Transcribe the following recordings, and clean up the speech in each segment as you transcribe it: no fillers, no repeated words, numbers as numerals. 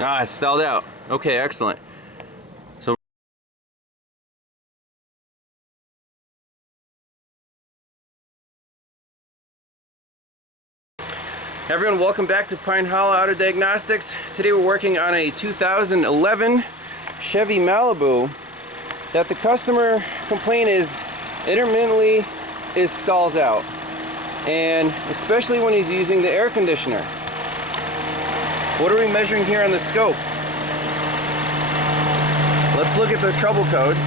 Ah, it's stalled out. Okay, excellent. So everyone, welcome back to Pine Hollow Auto Diagnostics. Today we're working on a 2011 Chevy Malibu that the customer complaint is intermittently stalls out, and especially when he's using the air conditioner. What are we measuring here on the scope? Let's look at the trouble codes.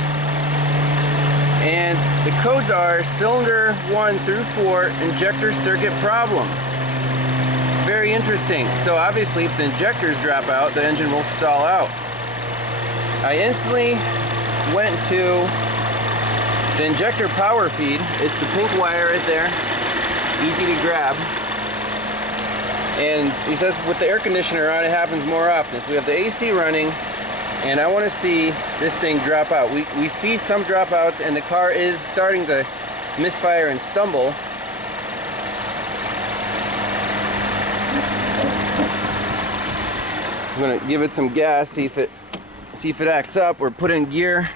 And the codes are cylinder 1 through 4 injector circuit problem. Very interesting. So obviously if the injectors drop out, the engine will stall out. I instantly went to the injector power feed. It's the pink wire right there, easy to grab. And he says with the air conditioner on, it happens more often. So we have the AC running, and I want to see this thing drop out. We see some dropouts, and the car is starting to misfire and stumble. I'm going to give it some gas, see if it acts up, or put in gear.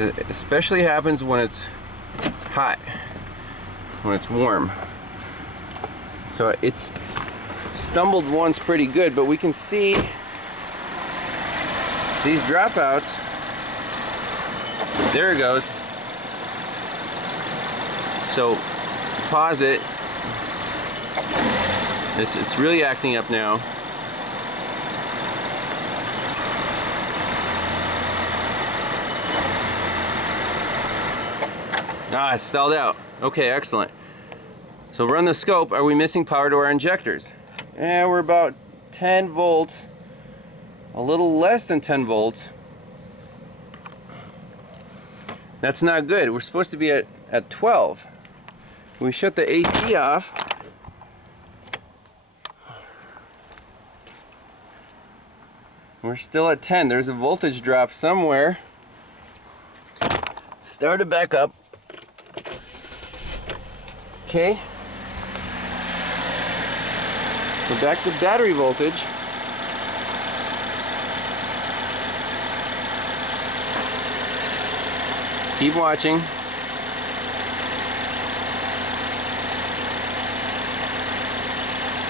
It especially happens when it's hot, when it's warm. So it's stumbled once pretty good, but we can see these dropouts. There it goes. So pause it. It's really acting up now. Ah, it's stalled out. Okay, excellent. So run the scope. Are we missing power to our injectors? We're about 10 volts, a little less than 10 volts. That's not good. We're supposed to be at 12. We shut the AC off. We're still at 10. There's a voltage drop somewhere. Start it back up. Okay. We're back to battery voltage. Keep watching.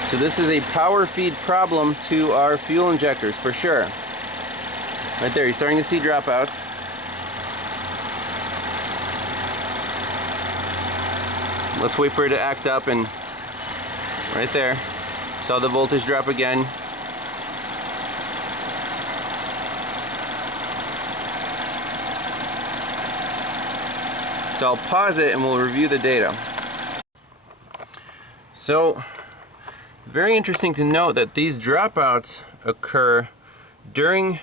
So this is a power feed problem to our fuel injectors for sure. Right there, you're starting to see dropouts. Let's wait for it to act up, and right there, saw the voltage drop again. So I'll pause it and we'll review the data. So, very interesting to note that these dropouts occur during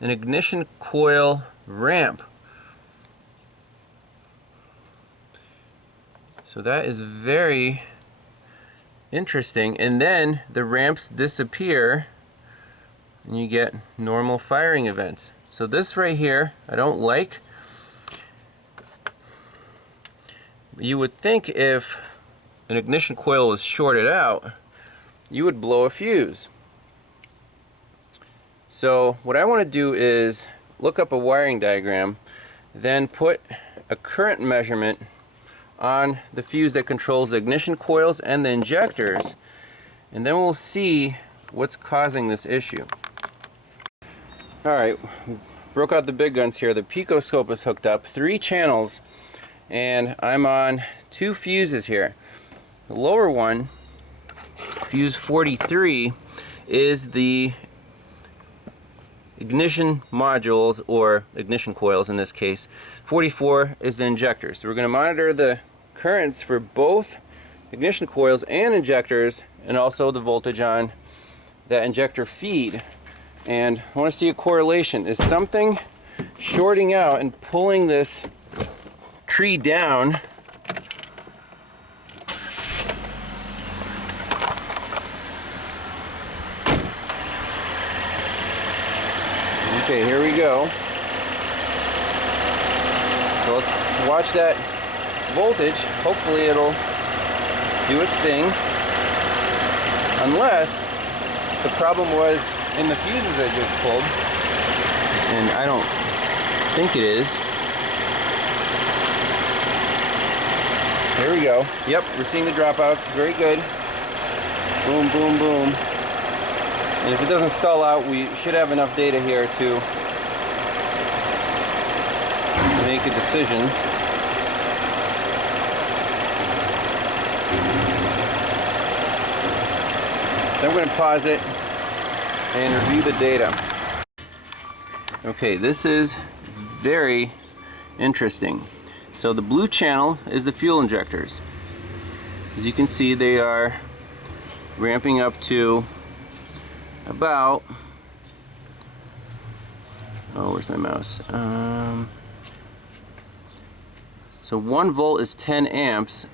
an ignition coil ramp. So that is very interesting. And then the ramps disappear and you get normal firing events. So this right here, I don't like. You would think if an ignition coil was shorted out, you would blow a fuse. So what I want to do is look up a wiring diagram, then put a current measurement on the fuse that controls the ignition coils and the injectors, and then we'll see what's causing this issue. Alright, broke out the big guns here. The Picoscope is hooked up, 3 channels, and I'm on 2 fuses here. The lower one, fuse 43, is the ignition modules, or ignition coils in this case. 44 is the injectors. So we're going to monitor the currents for both ignition coils and injectors, and also the voltage on that injector feed. And I want to see a correlation. Is something shorting out and pulling this tree down? Okay, here we go. So So let's watch that voltage. Hopefully it'll do its thing. Unless the problem was in the fuses I just pulled. And I don't think it is. There we go. Yep, we're seeing the dropouts. Very good. Boom, boom, boom. And if it doesn't stall out, we should have enough data here to make a decision. So I'm going to pause it and review the data. Okay, this is very interesting. So the blue channel is the fuel injectors. As you can see, they are ramping up to about, oh, where's my mouse? So 1 volt is 10 amps,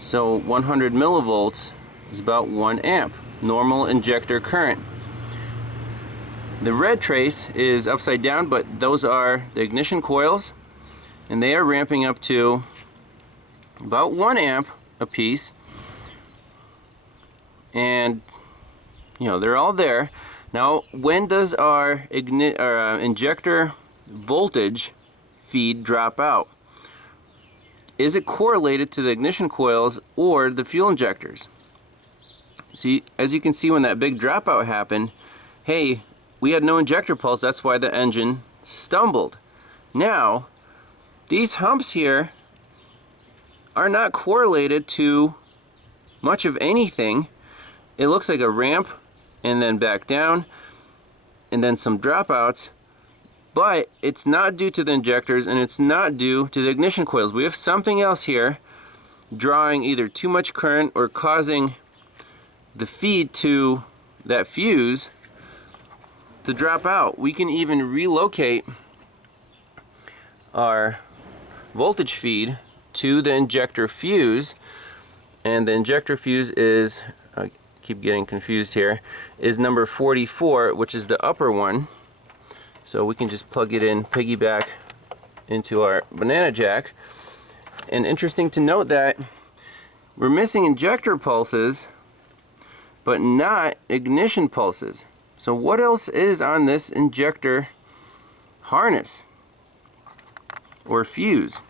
so 100 millivolts is about 1 amp, normal injector current. The red trace is upside down, but those are the ignition coils, and they are ramping up to about 1 amp a piece. And you know, they're all there. Now, when does our injector voltage feed drop out? Is it correlated to the ignition coils or the fuel injectors? See, as you can see, when that big dropout happened, hey, we had no injector pulse, that's why the engine stumbled. Now, these humps here are not correlated to much of anything. It looks like a ramp and then back down and then some dropouts, but it's not due to the injectors and it's not due to the ignition coils. We have something else here drawing either too much current or causing the feed to that fuse to drop out. We can even relocate our voltage feed to the injector fuse, and the injector fuse is, I keep getting confused here, is number 44, which is the upper one. So we can just plug it in, piggyback into our banana jack. And interesting to note that we're missing injector pulses but not ignition pulses. So what else is on this injector harness or fuse?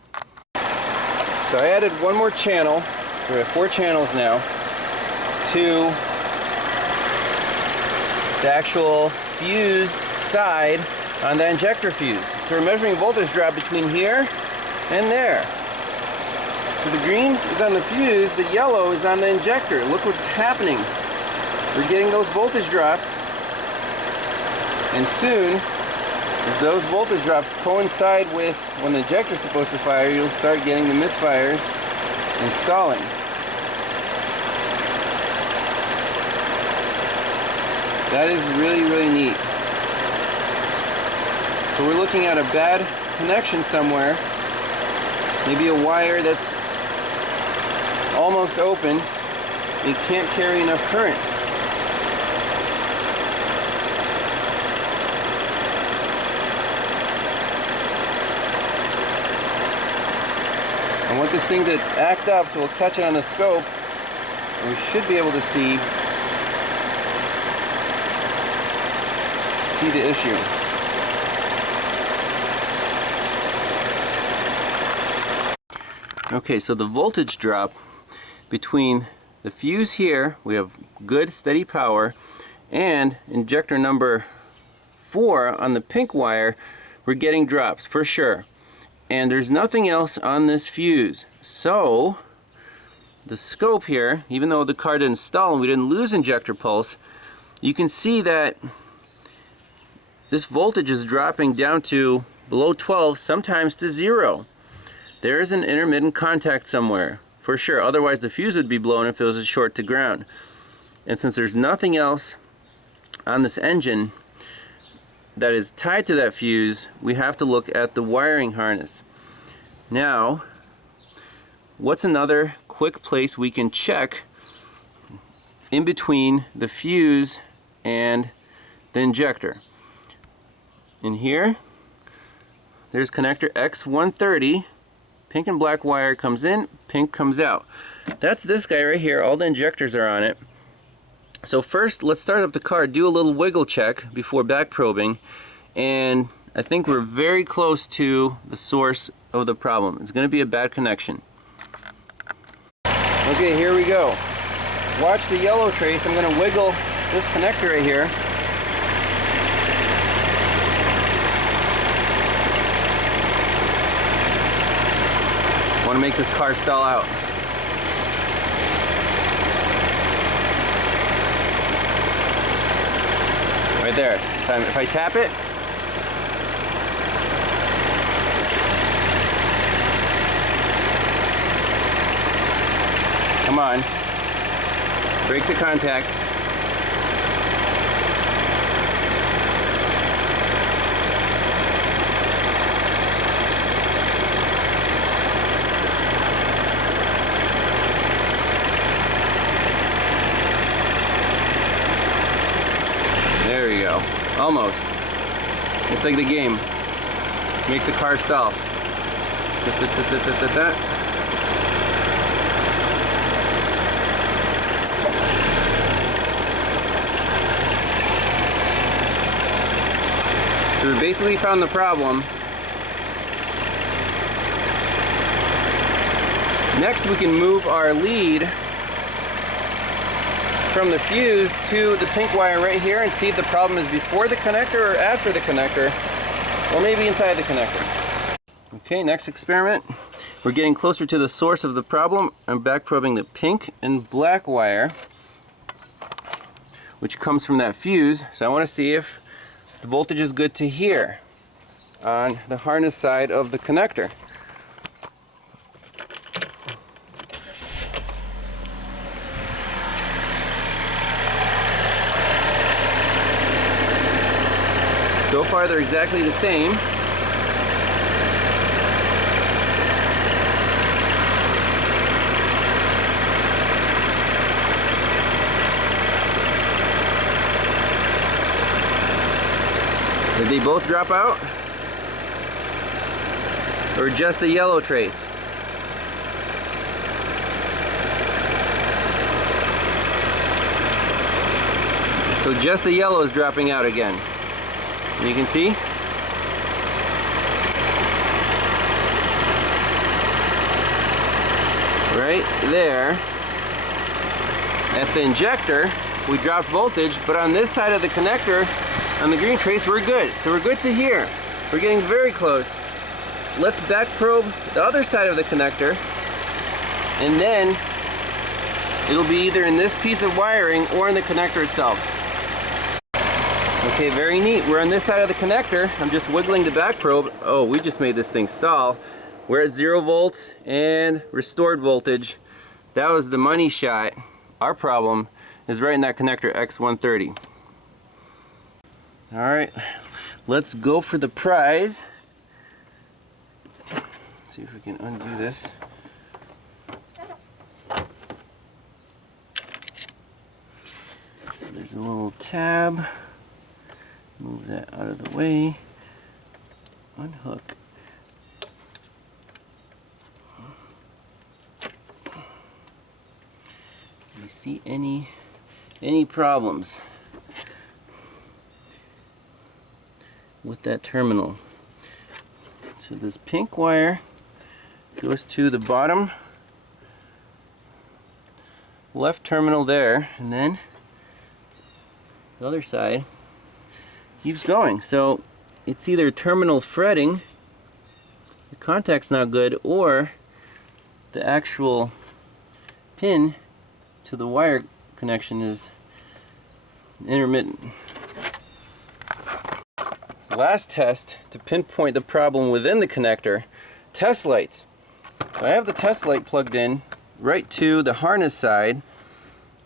So I added one more channel, so we have 4 channels now, to the actual fused side on the injector fuse. So we're measuring voltage drop between here and there. So the green is on the fuse, the yellow is on the injector. Look what's happening. We're getting those voltage drops, and soon, if those voltage drops coincide with when the injector is supposed to fire, you'll start getting the misfires and stalling. That is really, really neat. So we're looking at a bad connection somewhere, maybe a wire that's almost open, it can't carry enough current. I want this thing to act up, so we'll catch it on the scope, and we should be able to see the issue. Okay, so the voltage drop between the fuse here, we have good steady power, and injector number 4 on the pink wire, we're getting drops for sure. And there's nothing else on this fuse. So the scope here, even though the car didn't stall and we didn't lose injector pulse, you can see that this voltage is dropping down to below 12, sometimes to 0. There is an intermittent contact somewhere, for sure. Otherwise the fuse would be blown if it was a short to ground. And since there's nothing else on this engine that is tied to that fuse, we have to look at the wiring harness. Now, what's another quick place we can check in between the fuse and the injector? In here, there's connector X130. Pink and black wire comes in, pink comes out. That's this guy right here. All the injectors are on it. So first, let's start up the car, do a little wiggle check before back probing, and I think we're very close to the source of the problem. It's going to be a bad connection. Okay, here we go. Watch the yellow trace. I'm going to wiggle this connector right here. I want to make this car stall out. Right there. If I tap it, come on, break the contact. There you go. Almost. It's like the game. Make the car stall. So we basically found the problem. Next we can move our lead from the fuse to the pink wire right here and see if the problem is before the connector or after the connector, or maybe inside the connector. Okay, next experiment. We're getting closer to the source of the problem. I'm back probing the pink and black wire, which comes from that fuse. So I want to see if the voltage is good to here on the harness side of the connector. So far they're exactly the same. Did they both drop out? Or just the yellow trace? So just the yellow is dropping out again. And you can see right there at the injector we dropped voltage, but on this side of the connector on the green trace we're good. So we're good to here. We're getting very close. Let's back probe the other side of the connector, and then it'll be either in this piece of wiring or in the connector itself. Okay, very neat. We're on this side of the connector. I'm just wiggling the back probe. Oh, we just made this thing stall. We're at 0 volts and restored voltage. That was the money shot. Our problem is right in that connector X130. All right, let's go for the prize. See if we can undo this. So there's a little tab. Move that out of the way. Unhook. Do you see any problems with that terminal? So this pink wire goes to the bottom left terminal there, and then the other side keeps going. So it's either terminal fretting, the contact's not good, or the actual pin to the wire connection is intermittent. Last test to pinpoint the problem within the connector, test lights. So I have the test light plugged in right to the harness side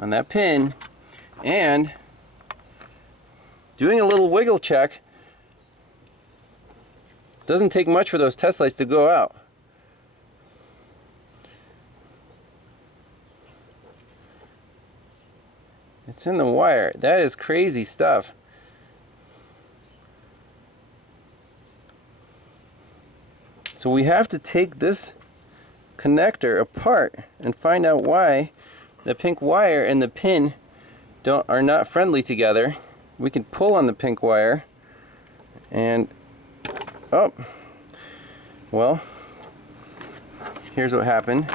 on that pin, and doing a little wiggle check. Doesn't take much for those test lights to go out. It's in the wire. That is crazy stuff. So we have to take this connector apart and find out why the pink wire and the pin are not friendly together. We can pull on the pink wire and oh, well, here's what happened.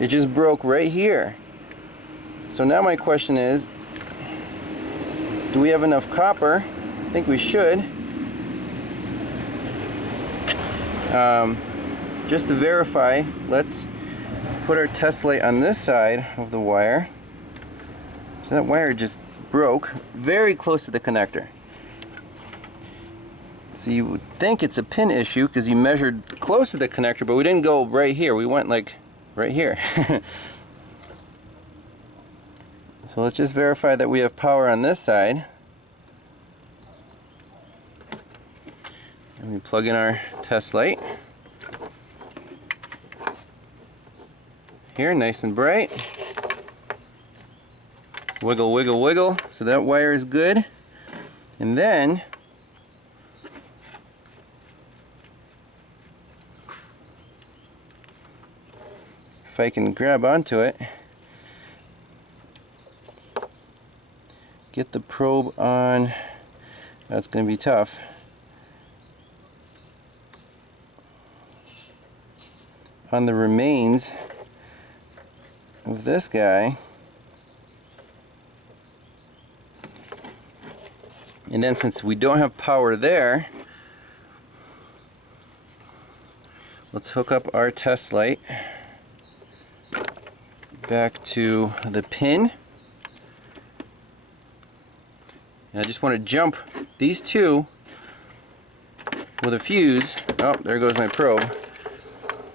It just broke right here. So now my question is, do we have enough copper? I think we should. Just to verify, let's put our test light on this side of the wire. So that wire just broke very close to the connector. So you would think it's a pin issue because you measured close to the connector, but we didn't go right here. We went like right here. So let's just verify that we have power on this side. And we plug in our test light. Here, nice and bright. Wiggle, wiggle, wiggle. So that wire is good. And then if I can grab onto it, get the probe on, that's going to be tough. On the remains of this guy. And then since we don't have power there, let's hook up our test light back to the pin. And I just want to jump these two with a fuse. Oh, there goes my probe.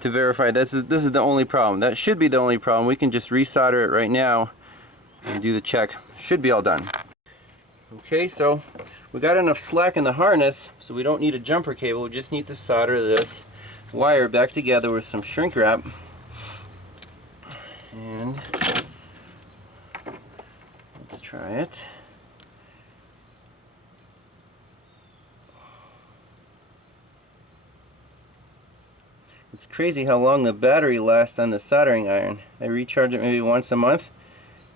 To verify this is the only problem. That should be the only problem. We can just resolder it right now and do the check. Should be all done. Okay, so we got enough slack in the harness, so we don't need a jumper cable. We just need to solder this wire back together with some shrink wrap. And let's try it. It's crazy how long the battery lasts on the soldering iron. I recharge it maybe once a month,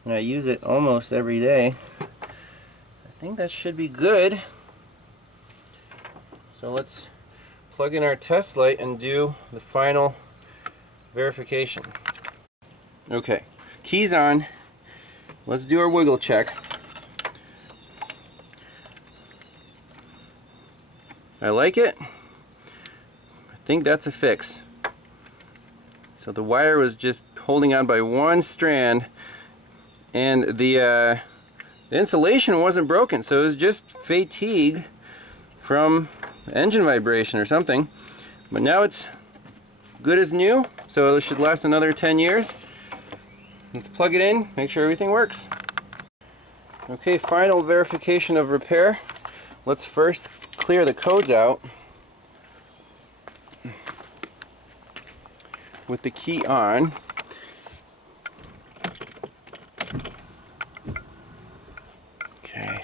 and I use it almost every day. I think that should be good. So let's plug in our test light and do the final verification. Okay, keys on. Let's do our wiggle check. I like it. I think that's a fix. So the wire was just holding on by one strand, and the insulation wasn't broken, so it was just fatigue from engine vibration or something. But now it's good as new, so it should last another 10 years. Let's plug it in, make sure everything works. Okay, final verification of repair. Let's first clear the codes out with the key on. Okay.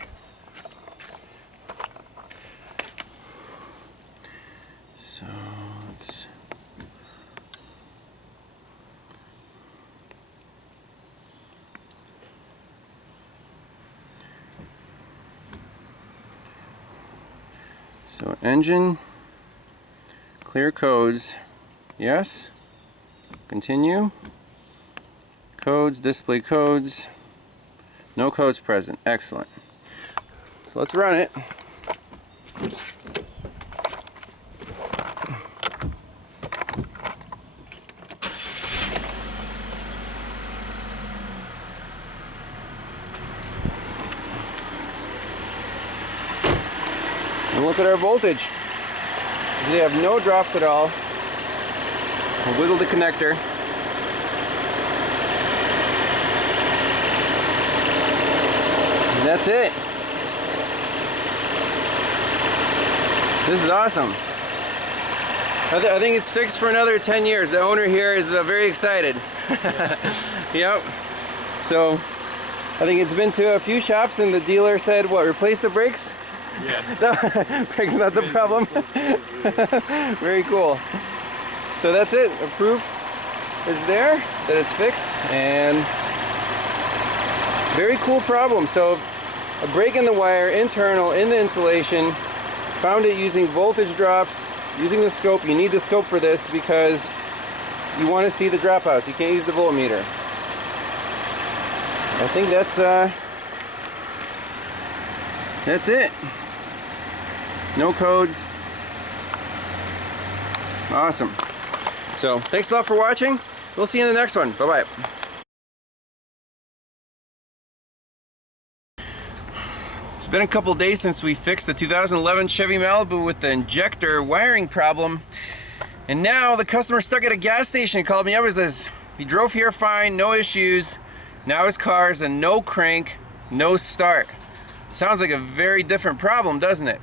So let's engine, clear codes, yes. Continue. Codes, display codes. No codes present. Excellent. So let's run it. And look at our voltage. We have no drops at all. We'll wiggle the connector. And that's it. This is awesome. I think it's fixed for another 10 years. The owner here is very excited. Yep. So I think it's been to a few shops and the dealer said, what, replace the brakes? Yeah. Brake's not the problem. Very cool. So that's it. A proof is there that it's fixed, and very cool problem. So a break in the wire, internal, in the insulation. Found it using voltage drops, using the scope. You need the scope for this because you want to see the dropouts. You can't use the voltmeter. I think that's it. No codes. Awesome. So thanks a lot for watching. We'll see you in the next one. Bye-bye. It's been a couple days since we fixed the 2011 Chevy Malibu with the injector wiring problem. And now the customer stuck at a gas station called me up and says he drove here fine, no issues. Now his car's a no crank, no start. Sounds like a very different problem, doesn't it?